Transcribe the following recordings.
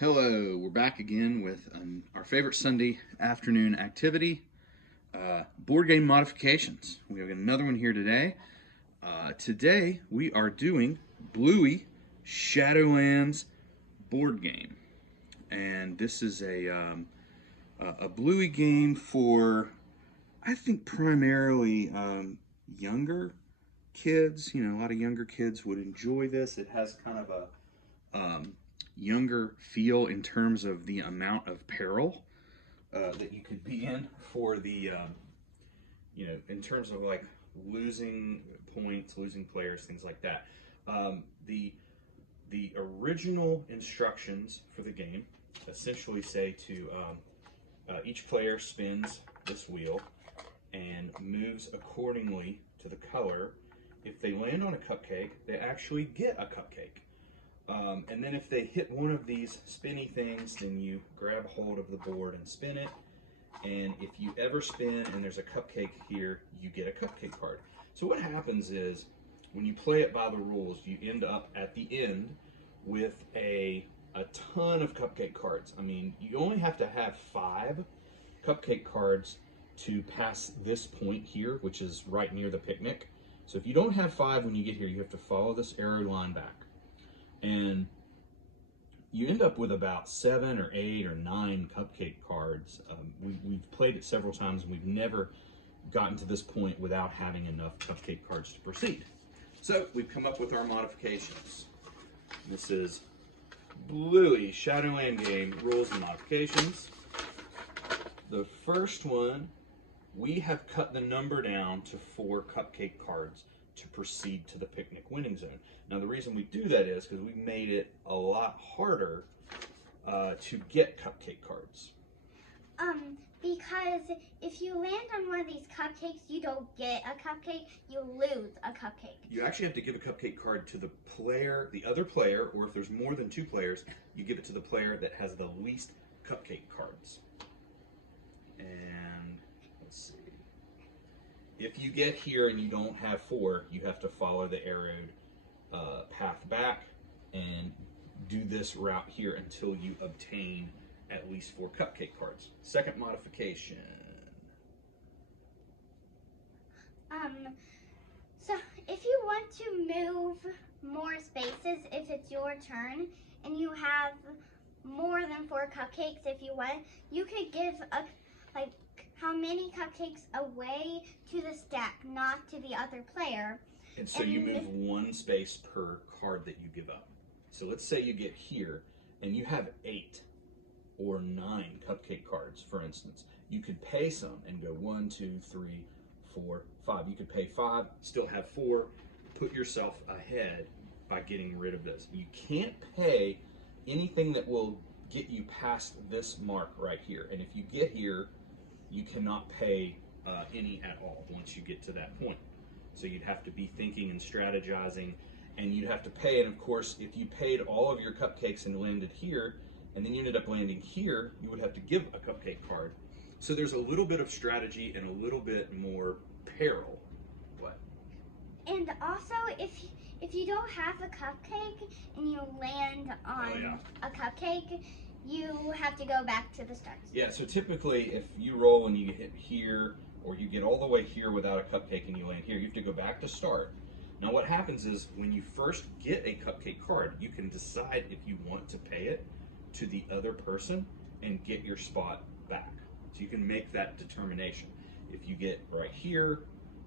Hello, we're back again with our favorite Sunday afternoon activity, board game modifications. We have another one here today. Today we are doing Bluey Shadowlands board game. And this is a Bluey game for, I think, primarily younger kids. You know, a lot of younger kids would enjoy this. It has kind of a younger feel in terms of the amount of peril that you could be in for the, in terms of like losing points, losing players, things like that. The original instructions for the game essentially say to each player spins this wheel and moves accordingly to the color. If they land on a cupcake, they actually get a cupcake. And then if they hit one of these spinny things, then you grab hold of the board and spin it. And if you ever spin and there's a cupcake here, you get a cupcake card. So what happens is, when you play it by the rules, you end up at the end with a ton of cupcake cards. I mean, you only have to have 5 cupcake cards to pass this point here, which is right near the picnic. So if you don't have 5 when you get here, you have to follow this arrow line back. And you end up with about 7 or 8 or 9 cupcake cards. We've played it several times and we've never gotten to this point without having enough cupcake cards to proceed. So we've come up with our modifications. This is Bluey Shadowland game rules and modifications. The first one, we have cut the number down to 4 cupcake cards to proceed to the picnic winning zone. Now the reason we do that is because we've made it a lot harder to get cupcake cards. Because if you land on one of these cupcakes, you don't get a cupcake, you lose a cupcake. You actually have to give a cupcake card to the player, the other player, or if there's more than 2 players, you give it to the player that has the least cupcake cards. And let's see. If you get here and you don't have 4, you have to follow the arrowed path back and do this route here until you obtain at least 4 cupcake cards. Second modification. So if you want to move more spaces, if it's your turn, and you have more than 4 cupcakes, if you want, you could give how many cupcakes away to the stack, not to the other player. And so you move 1 space per card that you give up. So let's say you get here and you have 8 or 9 cupcake cards, for instance. You could pay some and go 1, 2, 3, 4, 5. You could pay 5, still have 4, put yourself ahead by getting rid of this. You can't pay anything that will get you past this mark right here. And if you get here, you cannot pay any at all once you get to that point. So you'd have to be thinking and strategizing, and you'd have to pay. And of course, if you paid all of your cupcakes and landed here, and then you ended up landing here, you would have to give a cupcake card. So there's a little bit of strategy and a little bit more peril. What? And also, if you don't have a cupcake and you land on a cupcake, you have to go back to the start. Yeah, so typically if you roll and you hit here, or you get all the way here without a cupcake and you land here, you have to go back to start. Now what happens is, when you first get a cupcake card, you can decide if you want to pay it to the other person and get your spot back. So you can make that determination. If you get right here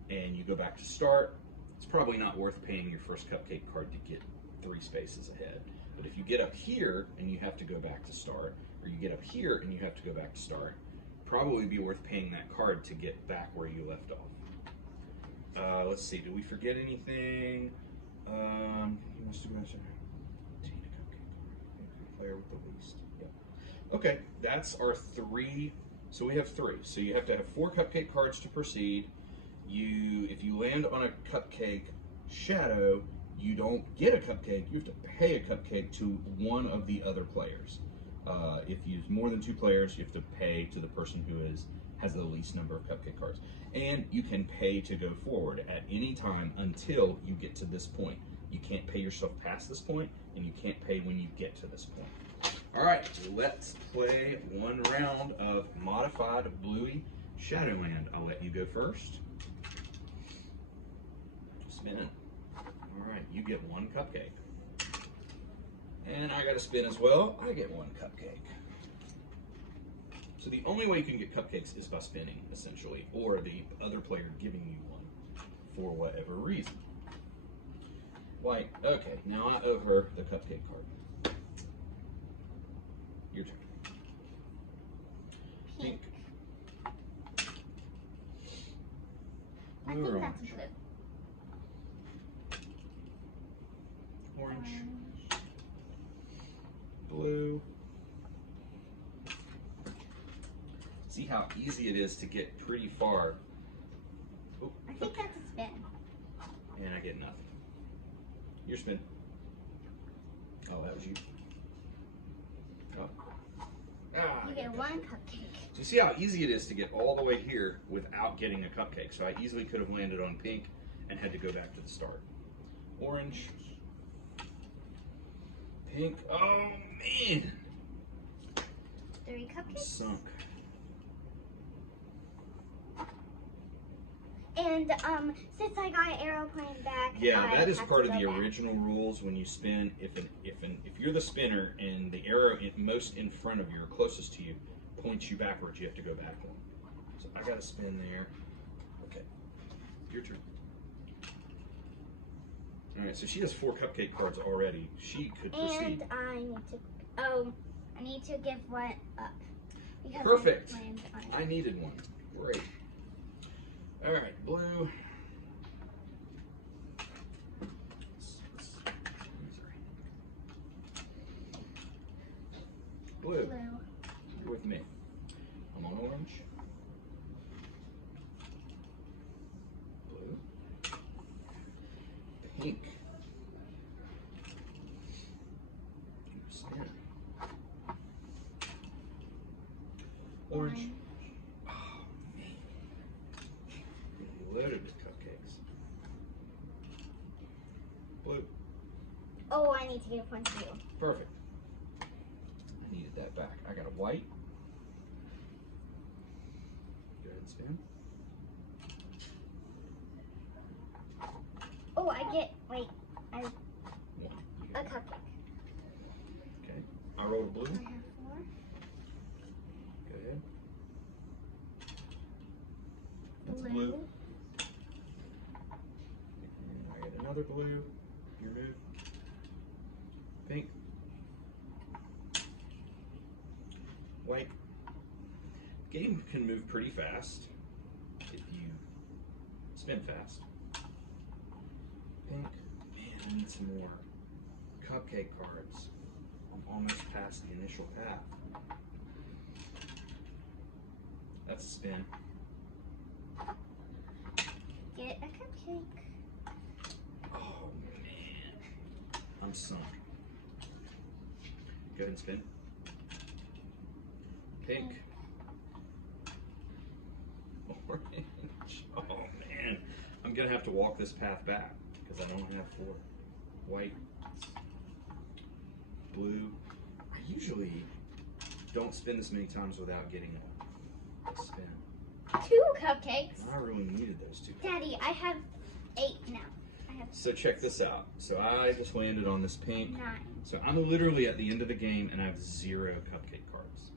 and you go back to start, it's probably not worth paying your first cupcake card to get 3 spaces ahead. But if you get up here and you have to go back to start, or you get up here and you have to go back to start, probably be worth paying that card to get back where you left off. Let's see, did we forget anything? He wants to go after obtain a cupcake card. Player with the least. Yeah. Okay, that's our 3. So we have 3. So you have to have 4 cupcake cards to proceed. If you land on a cupcake shadow, you don't get a cupcake. You have to pay a cupcake to one of the other players. If you use more than 2 players, you have to pay to the person who has the least number of cupcake cards. And you can pay to go forward at any time until you get to this point. You can't pay yourself past this point. and you can't pay when you get to this point. All right, let's play one round of modified Bluey Shadowland. I'll let you go first. Spin it. All right, you get one cupcake. And I got to spin as well. I get one cupcake. So the only way you can get cupcakes is by spinning, essentially, or the other player giving you one for whatever reason. White. Okay, now I owe her the cupcake card. Your turn. Pink. I Blue think or that's orange? blue. Orange. Blue. See how easy it is to get pretty far. Oh, I think that's a spin. and I get nothing. Your spin. Oh, that was you. Oh. Ah, You I get got one it. cupcake. So you see how easy it is to get all the way here without getting a cupcake. So I easily could have landed on pink and had to go back to the start. Orange. Pink. Oh, man. 3 I'm cupcakes. sunk. And since I got arrow pointing back, Yeah, I that is have part to of the go back. original rules when you spin. If you're the spinner and the arrow most in front of you or closest to you points you backwards, you have to go back one. So I got to spin there. Okay, your turn. All right, so she has 4 cupcake cards already. She could proceed. And I need to give one up. Because Perfect. I landed on it. I needed one. Great. All right, blue. Blue. Blue. You're with me. I'm on orange. Blue. Pink. Spin. Orange. Oh, man. Loaded with cupcakes. Blue. Oh, I need to give one to you. Perfect. I needed that back. I got a white. Go ahead and spin. Oh, I get, wait, One. You a got it. cupcake. Okay. I rolled a blue. I have 4. Go ahead. That's a blue. And I got another blue. Your move. Pink. White. Game can move pretty fast if you spin fast. Pink. Man, I need some more cupcake cards. I'm almost past the initial path. That's a spin. Get a cupcake. Oh man, I'm sunk. Go ahead and spin. Pink. Orange. Oh man, I'm gonna have to walk this path back because I don't have 4. White. Blue. I usually don't spin this many times without getting a spin. 2 cupcakes. I really needed those 2. Daddy, I have 8 now. I have So check this out. So I just landed on this pink. 9. So I'm literally at the end of the game and I have 0 cupcake cards.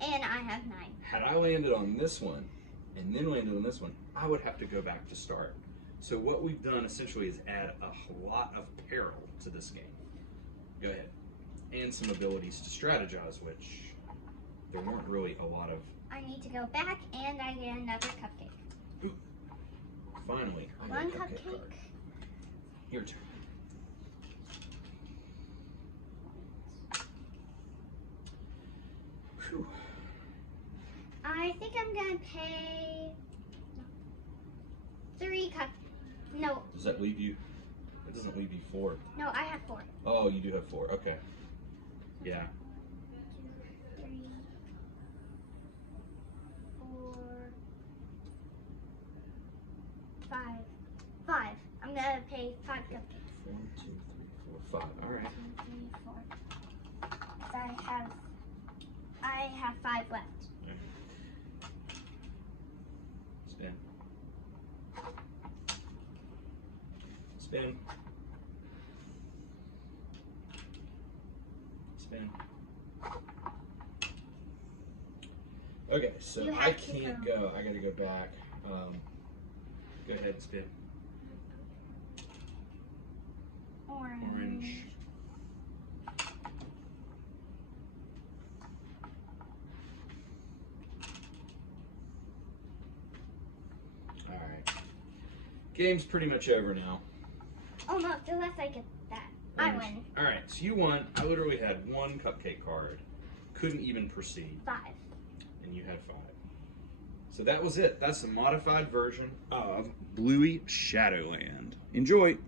And I have 9. Had I landed on this one and then landed on this one, I would have to go back to start. So what we've done essentially is add a lot of peril to this game. Go ahead. And some abilities to strategize, which there weren't really a lot of. I need to go back and I get another cupcake. Ooh. Finally, I got One a cupcake card. cupcake. Your turn. Whew. I think I'm gonna pay 3 cup. No, Does that leave you? It doesn't leave you 4. no, I have 4. Oh, you do have 4. Okay. Yeah. 3, 4, 5. 5. I'm gonna pay 5 cupcakes. 1, 2, 3, 4, 5. All right. 2, 3, 4. 'Cause I have 5 left. Spin. Spin. Spin. Okay, so You I have to can't go. go. I gotta go back. Go ahead and spin. Orange. Alright. Game's pretty much over now. Almost, unless I get that. I win. Alright, so you won. I literally had 1 cupcake card. Couldn't even proceed. 5. And you had 5. So that was it. That's the modified version of Bluey Shadowland. Enjoy!